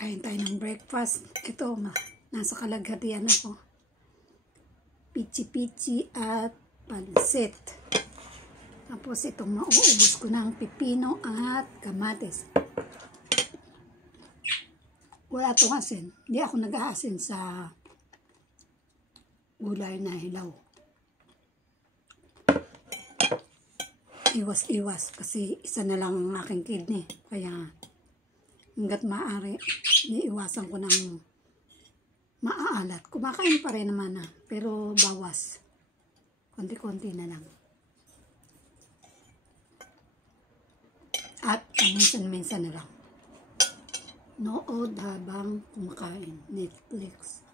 Kain tayo ng breakfast. Ito, nasa kalaghatian ako. Pichi-pichi at pansit. Tapos itong mauubos ko ng pipino at kamatis. Wala itong asin. Hindi ako nag-aasin sa gulay na hilaw. Iwas-iwas kasi isa na lang ang aking kidney. Kaya hanggat maaari, iiwasan ko ng maaalat. Kumakain pa rin naman pero bawas. Konti-konti na lang. At minsan-minsan na lang. Nood habang kumakain. Netflix.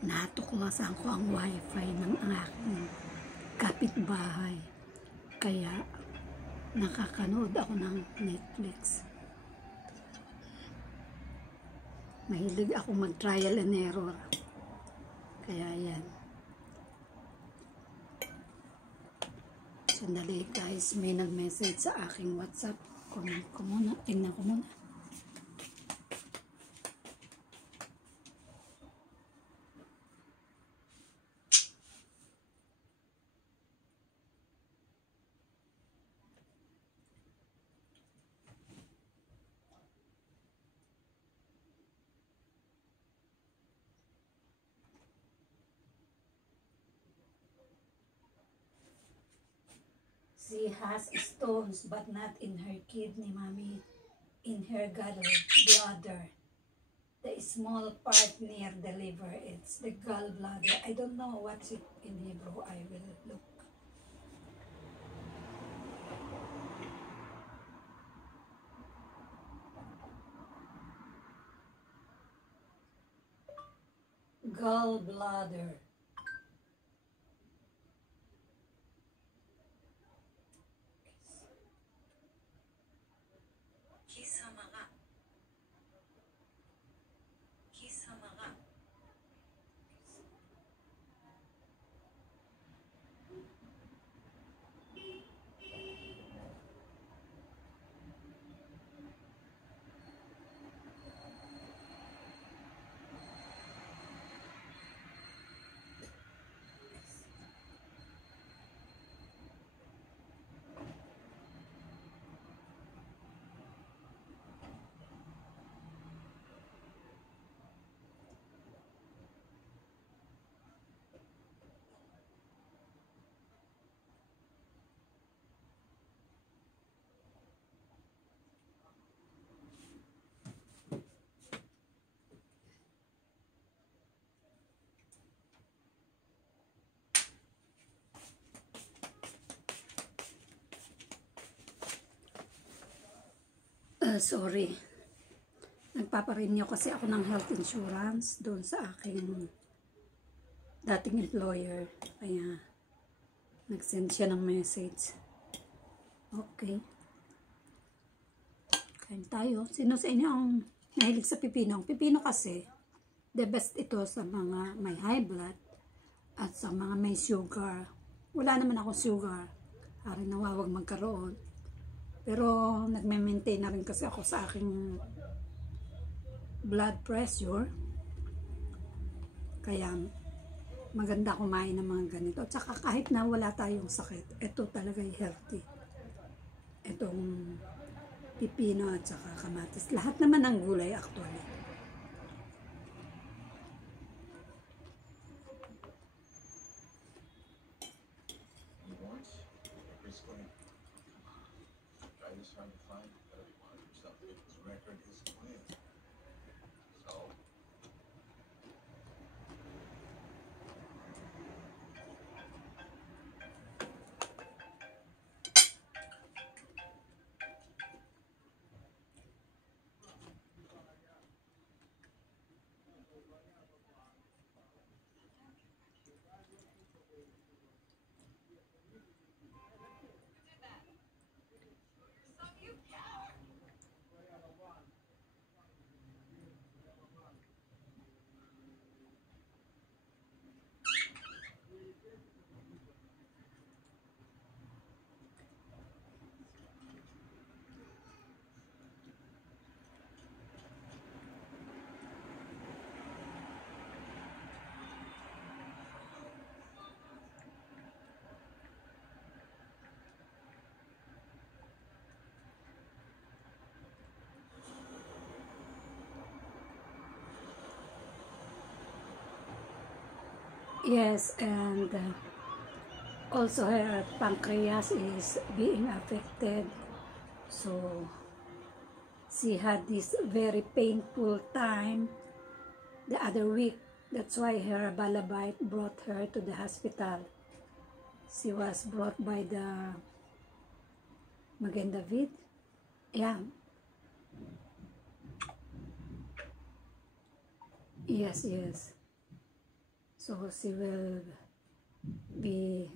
Natuklasan ko ang wifi ng aking kapitbahay. Kaya nakakanood ako ng Netflix. Mahilig ako mag-trial and error. Kaya yan. Sandali guys, may nag-message sa aking WhatsApp. Comment ko muna. Tingnan ko muna. She has stones but not in her kidney, mommy. In her gallbladder. The small part near the liver, it's the gallbladder. I don't know what's it in Hebrew. I will look. Gallbladder. Sorry. Nagpaparenew kasi ako ng health insurance doon sa aking dating employer. Kaya nag-send siya ng message. Okay. Kain tayo. Sino sa inyo ang nahilig sa pipino? Ang pipino kasi, the best ito sa mga may high blood at sa mga may sugar. Wala naman ako sugar. Hari nawawag magkaroon. Pero nagme-maintain na rin kasi ako sa aking blood pressure. Kaya maganda kumain ng mga ganito. At saka kahit na wala tayong sakit, ito talaga healthy. Itong pipino at saka kamatis. Lahat naman ng gulay actually. Trying to find something. His record is clear. So Yes, and also her pancreas is being affected. So she had this very painful time the other week. That's why her balabite brought her to the hospital. She was brought by the Magen David. Yeah. Yes, yes. So she will be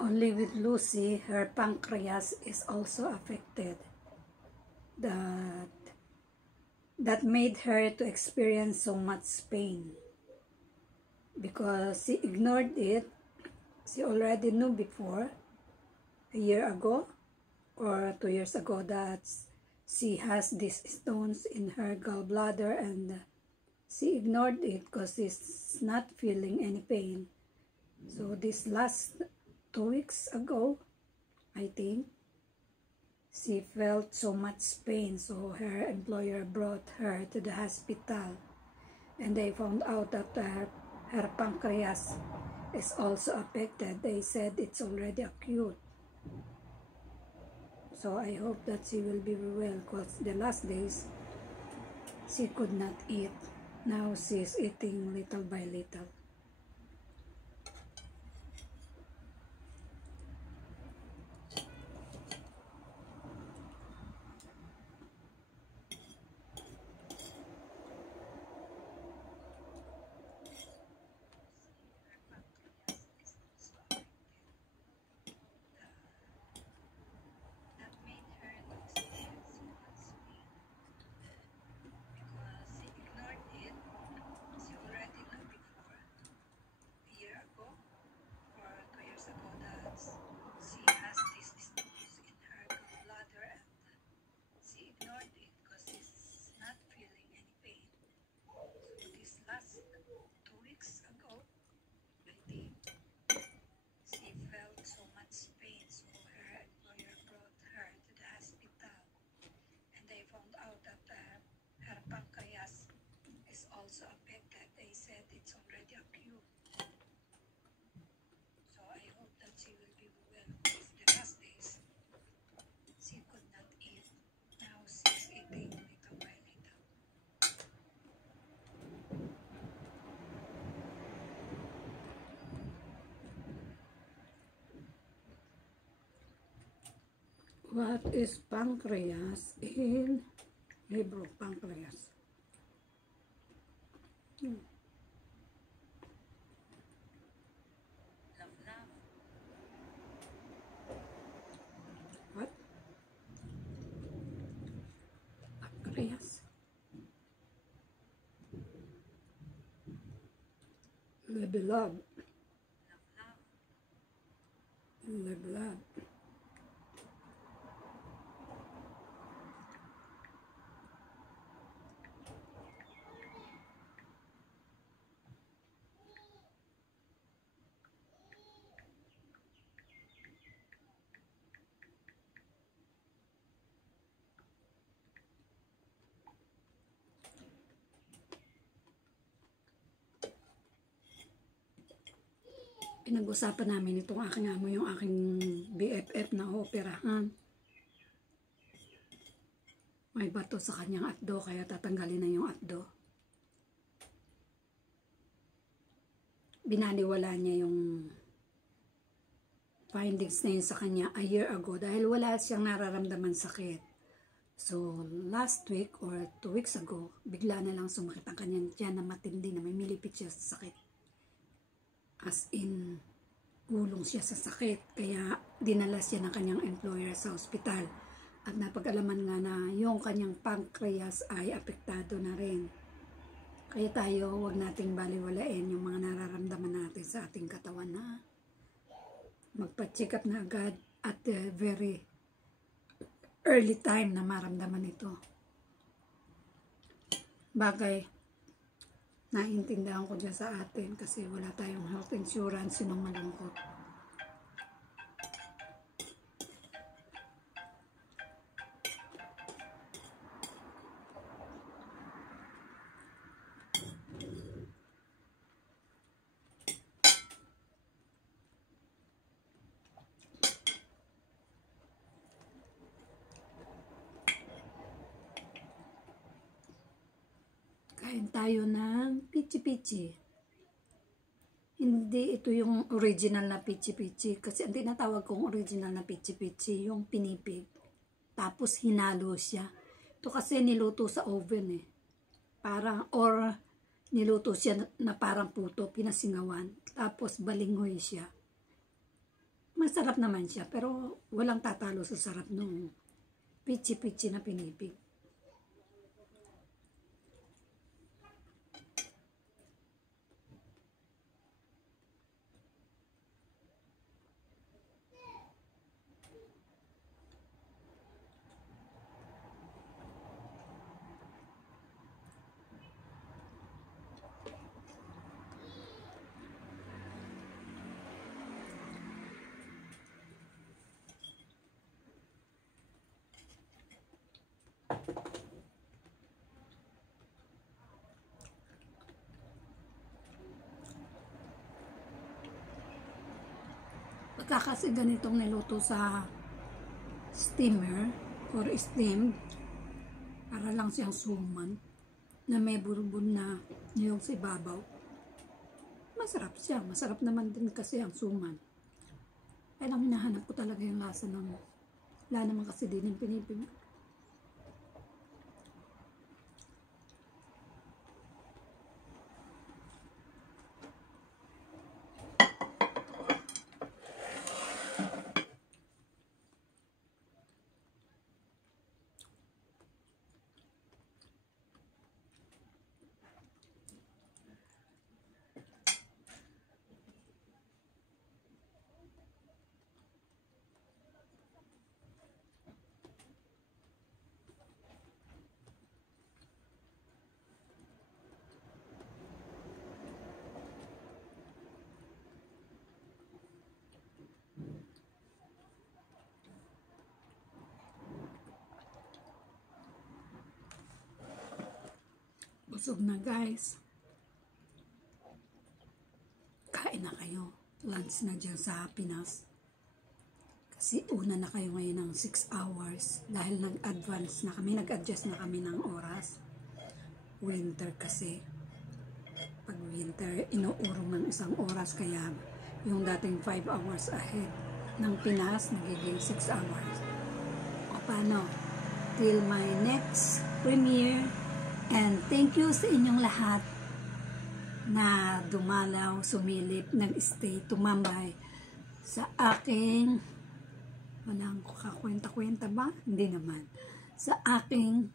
only with Lucy, her pancreas is also affected. That that made her to experience so much pain because she ignored it. She already knew before, a year ago or 2 years ago, that she has these stones in her gallbladder, and she ignored it because she's not feeling any pain. So this last 2 weeks ago, I think, she felt so much pain, so her employer brought her to the hospital, and they found out that her pancreas is also affected. They said it's already acute. So I hope that she will be well, because the last days she could not eat. Now she's eating little by little. What is pancreas in Hebrew? Pancreas. What? Pancreas. Leblab. Leblab. Pinag-usapan namin itong aking amo, yung aking BFF na operahan. May bato sa kanyang atdo, kaya tatanggalin na yung atdo. Binaliwala niya yung findings na yun sa kanya a year ago dahil wala siyang nararamdaman sakit. So, last week or 2 weeks ago, bigla na lang sumakit ang kanyang tiyan na matindi na may milipit siya sa sakit. As in, gulong siya sa sakit. Kaya dinala siya ng kanyang employer sa ospital. At napag-alaman nga na yung kanyang pancreas ay apektado na rin. Kaya tayo, huwag nating baliwalain yung mga nararamdaman natin sa ating katawan na magpa-check up na agad at very early time na maramdaman ito. Bagay naiintindihan ko dyan sa atin kasi wala tayong health insurance, sinong malungkot. Kain tayo ng pichi-pichi. Hindi ito yung original na pichi-pichi. Kasi ang tinatawag kong original na pichi-pichi, yung pinipig. Tapos hinalo siya. Ito kasi niluto sa oven eh. Parang, or niluto siya na parang puto, pinasingawan. Tapos balingoy siya. Masarap naman siya, pero walang tatalo sa sarap nung pichi-pichi na pinipig. Pagka kasi ganitong niluto sa steamer or steamed, para lang siyang suman na may burbon na niyog sa ibabaw. Masarap siya. Masarap naman din kasi ang suman. Kaya lang hinahanap ko talaga yung lasa ng, wala naman kasi din yung pinipig. Busog na guys. Kain na kayo. Lunch na dyan sa Pinas. Kasi una na kayo ngayon ng 6 hours. Dahil nag-advance na kami. Nag-adjust na kami ng oras. Winter kasi. Pag winter, inuurong ng 1 oras. Kaya yung dating 5 hours ahead ng Pinas, nagiging 6 hours. paano. Till my next premiere. And thank you sa inyong lahat na dumalaw, sumilip, nag-stay, tumambay sa aking, walang kakwenta-kwenta ba? Hindi naman. Sa aking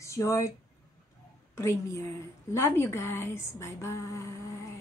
short premiere. Love you guys. Bye-bye.